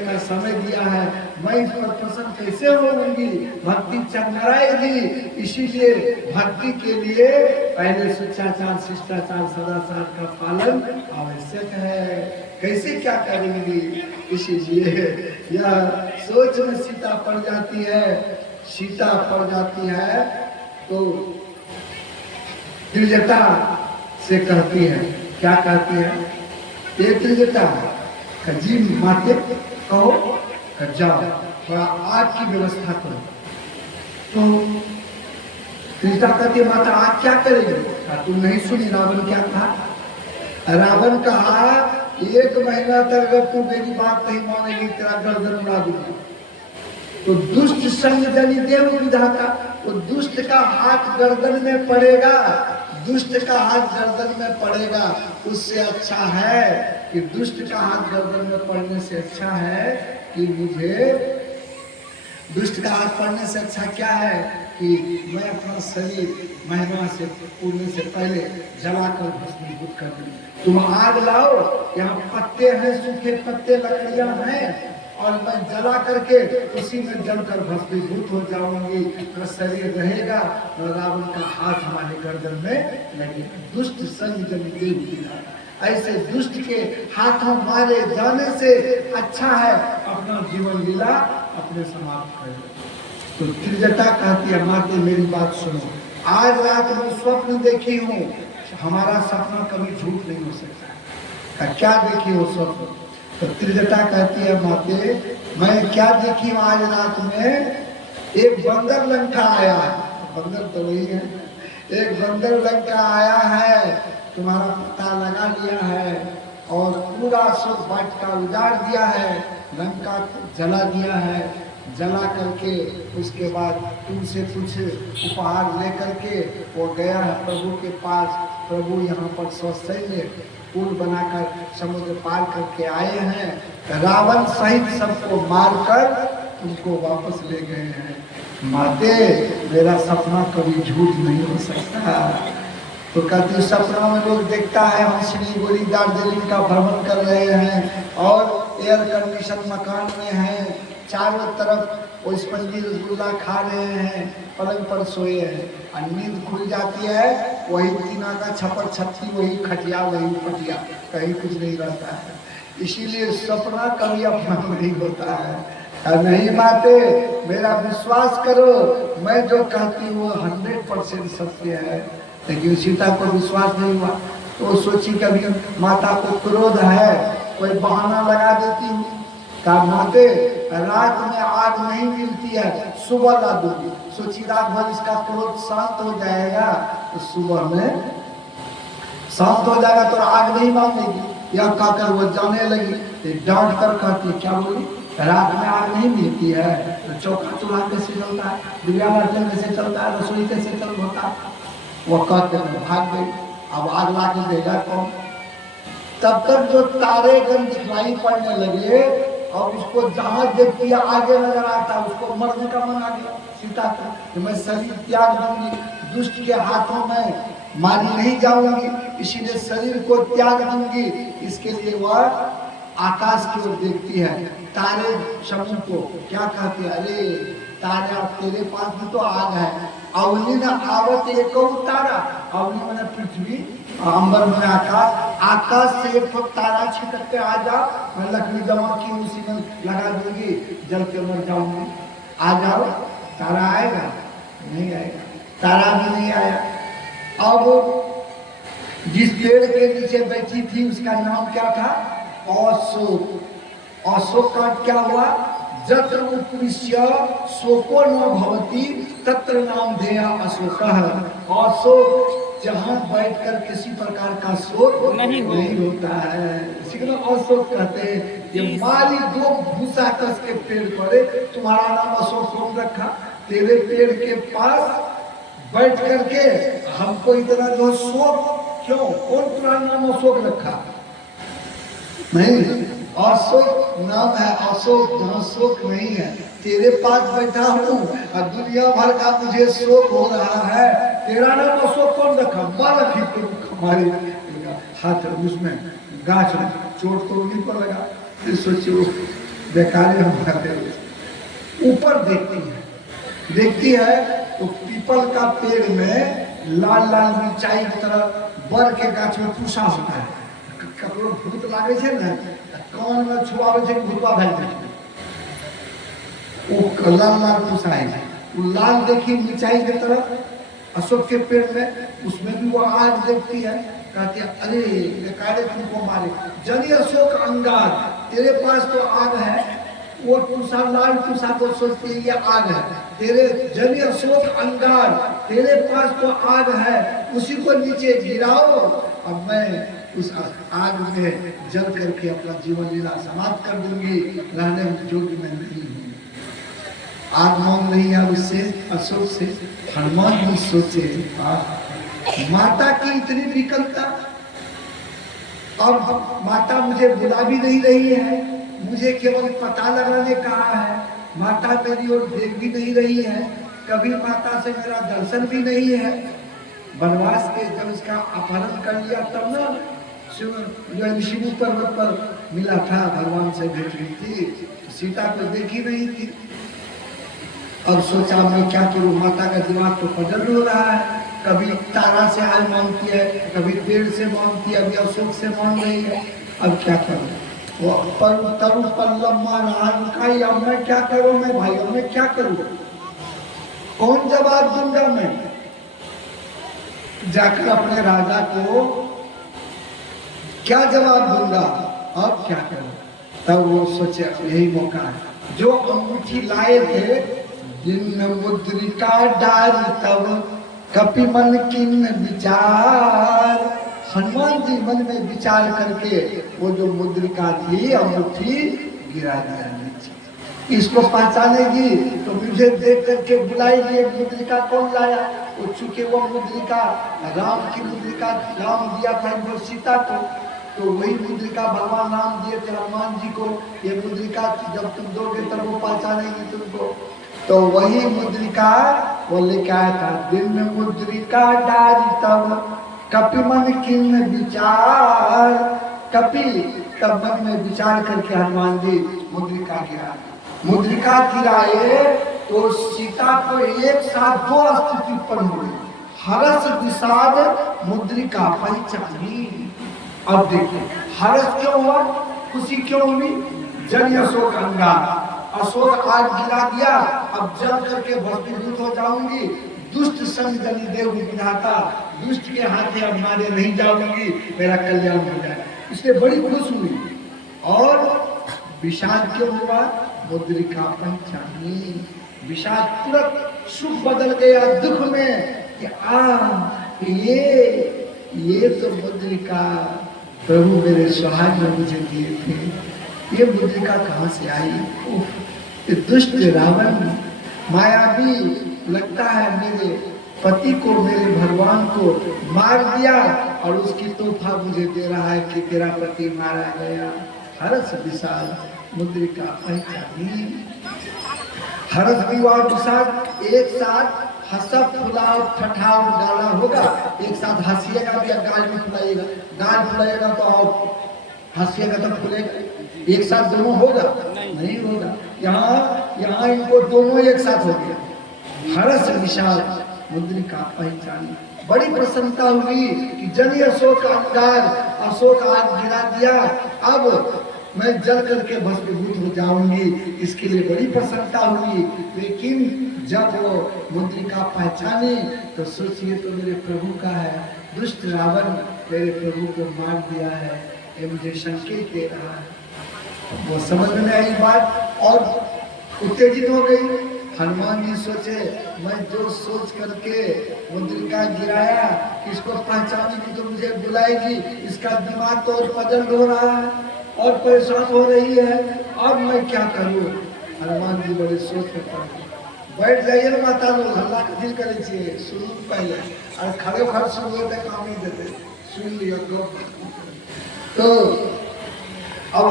का समय दिया है, मैं इस पर प्रसन्न कैसे होंगी। भक्ति चंद्राएगी, इसीलिए भक्ति के लिए पहले शिष्टाचार सदाचार का पालन आवश्यक है। कैसे क्या करेंगी, इसीलिए यह सोच में सीता पड़ जाती है। सीता पड़ जाती है तो त्रिजटा से कहती है, क्या कहती है, ये त्रिजटा जी माते कहो जाओ थोड़ा आग की व्यवस्था करो। तो त्रिजटा कहती माता आग क्या करेगी। तुम नहीं सुनी रावण क्या कहा। रावण कहा 1 महीना तक अगर तू मेरी बात नहीं मानेगी तेरा गर्दन उड़ा दूंगा। तो दुष्ट संग जनि देव विधाता, तो दुष्ट का हाथ गर्दन में पड़ेगा, दुष्ट का हाथ गर्दन में पड़ेगा। उससे अच्छा है कि दुष्ट का हाथ गर्दन में पड़ने से अच्छा है कि मुझे दुष्ट का हाथ पड़ने से अच्छा क्या है कि मैं अपना शरीर महीना से पूर्णे से पहले जलाकर भस्मीभूत कर दूं। तुम आग लाओ, यहाँ पत्ते हैं, सूखे पत्ते लकड़ियां हैं, और मैं जला करके उसी में जलकर भस्मीभूत हो जाऊंगी। तो शरीर रहेगा तो रावण का हाथ हमारे गर्दन में लगेगा। दुष्ट संग जनि देव विधाता, ऐसे दुष्ट के हाथों मारे जाने से अच्छा है अपना जीवन लीला अपने समाप्त कर लो। तो त्रिजटा कहती है माते मेरी बात सुनो, आज रात में स्वप्न देखी हूँ, हमारा सपना कभी झूठ नहीं हो सकता। क्या देखी हो स्वप्न। तो त्रिजटा कहती है माते मैं क्या देखी हूँ आज रात में, एक बंदर लंका आया है। बंदर तो वही है, एक बंदर लंका आया है, तुम्हारा पता लगा लिया है और पूरा सब वाटिका उजाड़ दिया है, लंका जला दिया है। जला करके उसके बाद तुमसे कुछ उपहार लेकर के वो गया है प्रभु के पास। प्रभु यहाँ पर ससैन्य पुल बनाकर समुद्र पार करके आए हैं, रावण सहित सबको मारकर तुमको वापस ले गए हैं। माते मेरा सपना कभी झूठ नहीं हो सकता। तो कहती सपना में लोग देखता है हम सिलीगुड़ी दार्जिलिंग का भ्रमण कर रहे हैं और एयर कंडीशन मकान में हैं, चारों तरफ वो स्पंजी रसगुल्ला खा रहे हैं, पलंग पर सोए हैं, और नींद खुल जाती है, वही टीना का छप्पर छत्ती, वही खटिया, वही पटिया, कहीं कुछ नहीं रहता है। इसीलिए सपना कभी अपना नहीं होता है। नहीं माते मेरा विश्वास करो, मैं जो कहती हूँ 100% सत्य है। लेकिन सीता को विश्वास नहीं हुआ तो वो सोची कभी माता को क्रोध है, कोई बहाना लगा देती हूँ। कहा माते रात में आग नहीं मिलती है, सुबह ला दूंगी। सोची रात भर इसका क्रोध शांत हो जाएगा तो सुबह में शांत हो जाएगा तो आग नहीं मांगेगी। यह कहकर वो जाने लगी, डांट कर कहती क्या बोली, रात में आग नहीं मिलती है तो चौका चूल्हा कैसे चलता है, दिव्या बर्तन कैसे चलता है, रसोई कैसे चल होता है। वो कहते हैं भाग गई, अब आग ला के देगा कौन। तब तक जो तारे गन दिखलाई पड़ने लगे और उसको जहां देखती है आगे नजर आता है, उसको मरने का मन आ गया सीता का कि मैं शरीर त्याग दूंगी, दुष्ट के हाथों में मारी नहीं जाऊंगी, इसीलिए शरीर को त्याग दूंगी। इसके लिए वह आकाश की ओर देखती है, तारे समूह को क्या कहते हैं, अरे तारे अब तेरे पास भी तो आग है। अवली न आवत एक तारा, अवली मैंने पृथ्वी, अंबर में आकाश, आकाश से एक तारा छिटक के आ जा, मैं लकड़ी जमा की उसी में लगा दूंगी, जल के मर जाऊंगी। आ जाओ, तारा आएगा नहीं आएगा, तारा भी नहीं आया। अब जिस पेड़ के नीचे बैठी थी उसका नाम क्या था, अशोक। अशोक का क्या हुआ, जत्र उत्कृष्य शोको न भवति तत्र नाम धेया अशोकः। अशोक जहाँ बैठकर किसी प्रकार का शोक नहीं होता है, इसी को अशोक कहते हैं। ये मारी 2 भूसा कस के पेड़ पर तुम्हारा नाम अशोक कौन रखा, तेरे पेड़ के पास बैठ करके हमको इतना जो शोक क्यों, कौन तुम्हारा नाम अशोक रखा। नहीं, अशोक नाम है, अशोक जहाँ शोक नहीं है। तेरे पास बैठा हूँ और दुनिया भर का मुझे शोक हो रहा है, तेरा नाम अशोक कौन रखा, मार रखी तो हमारे हाथ उसमें गाछ में चोट तो उन्हीं पर लगा। फिर सोचिए बेकार हम खाते ऊपर देखती है तो पीपल का पेड़ में लाल लाल मिर्चाई की तरह बर के गाछ में टूसा होता है। ककरो भूत लागे छे ना, कान में छुआवे छे भूतवा भाग जाए, वो लाल लाल टूसा है, वो लाल देखी मिर्चाई की तरह अशोक के पेड़ में, उसमें भी वो आग देखती है, कहती है अरे बेकारे तुमको मारे, जनी अशोक अंगार, तेरे पास तो आग है। वो टूसा लाल टूसा को सोचती है ये आग है, तेरे जनी अशोक अंगार, तेरे पास तो आग है, उसी को नीचे गिराओ, अब मैं उस आग में जल करके अपना जीवन लीला समाप्त कर दूंगी, रहने योग्य मैं नहीं हूँ। आग मांग रही है उससे, अशोक से। हनुमान जी सोचे माता की इतनी विकलता, अब माता मुझे बुला भी नहीं रही है, मुझे केवल पता लगाने कहा है, माता मेरी ओर देख भी नहीं रही है, कभी माता से मेरा दर्शन भी नहीं है। वनवास के जब उसका अपहरण कर लिया तब ना शिव पर्वत पर मिला था, भगवान से भेंट हुई थी, तो सीता को देखी नहीं थी। अब सोचा मैं क्या करूं, माता का दिमाग तो पजल हो रहा है, कभी तारा से हाल मांगती है, कभी पेड़ से मांगती है, अभी अशोक से मांग रही है, अब क्या करूं। वो तरु पल्लव मार, अब मैं क्या करूं, मैं भाई अब मैं क्या करूं, कौन जवाब दूंगा मैं। जाकर अपने राजा को क्या जवाब दूंगा, अब क्या करूं। तब वो सोचे यही मौका है, जो अंगूठी लाए थे दिन मुद्रिका डाल, तब कपि मन किन विचार। हनुमान जी मन में विचार करके वो जो मुद्रिका थी अंगूठी गिरा दिया नीचे। इसको पहचानेगी तो मुझे देख करके बुलाएगी, मुद्रिका कौन लाया, वो चूंकि वो मुद्रिका राम की मुद्रिका, राम दिया था इनको सीता को, तो वही मुद्रिका भगवान राम दिए थे हनुमान जी को। ये मुद्रिका जब तुम दोगे तब वो पहचानेगी तुमको, तो वही मुद्रिका वो लेके आया था। दिन मुद्रिका डाली तब कपि मन किन विचार, कपि तब मन में विचार करके हनुमान जी मुद्रिका गिरा। मुद्रिका गिराए तो सीता को एक साथ दो स्थिति उत्पन्न हुई, हर्ष विषाद मुद्रिका पहचानी। अब देखिए हर्ष क्यों हुआ, खुशी क्यों हुई, जन अशोक अंगार, अशोक आग गिरा दिया, अब जल करके भस्मीभूत हो जाऊंगी, दुष्ट संग जनी देव विधाता, दुष्ट के हाथे अब मारे नहीं जाऊंगी, मेरा कल्याण हो जाए, इसलिए बड़ी खुश हुई। और विषाद क्यों हुआ, मुद्रिका पहचानी, विषाद तुरंत सुख बदल गया दुख में कि ये तो मुद्रिका प्रभु मेरे सुहाग में मुझे दिए थे, ये मुद्रिका कहाँ से आई। ये दुष्ट रावण मायावी लगता है मेरे पति को, मेरे भगवान को मार दिया और उसकी तोहफा मुझे दे रहा है कि तेरा पति मारा गया। हर्ष विषाद मुद्रिका पहचानी, हर्ष विवाह विषाद एक साथ हंसा फुलाओ ठठाओ गाला होगा, एक साथ हंसिएगा भी, गाल भी फुलाइएगा, गाल फुलाइएगा तो हंसिएगा तो फुलेगा, एक साथ दोनों होगा नहीं होगा। यहाँ इनको दोनों एक साथ हो गया। हर्ष विषाद मुद्रिका पहचानी, बड़ी प्रसन्नता हुई कि जनी अशोक अंगार, अशोक आग गिरा दिया, अब मैं जल करके भस्मीभूत हो जाऊंगी, इसके लिए बड़ी प्रसन्नता हुई। लेकिन जब वो मुद्रिका पहचानी तो सोचिए तो मेरे प्रभु का है, दुष्ट रावण मेरे प्रभु को मार दिया है, ये मुझे संकेत दे रहा है। वो समझ में आई बात और उत्तेजित हो गई। हनुमान जी सोचे मैं जो सोच करके मुद्रिका गिराया, इसको पहचानेगी तो मुझे बुलाएगी, इसका दिमाग तो और पजल हो रहा है और परेशान हो रही है, अब मैं क्या करूं। हनुमान जी बड़े सोच में पड़ गए। बैठ जाइए ना माता लोग, हल्ला कथी करे छे, सुनू पहले, और खड़े खड़ सुन काम नहीं देते, सुन लिया तो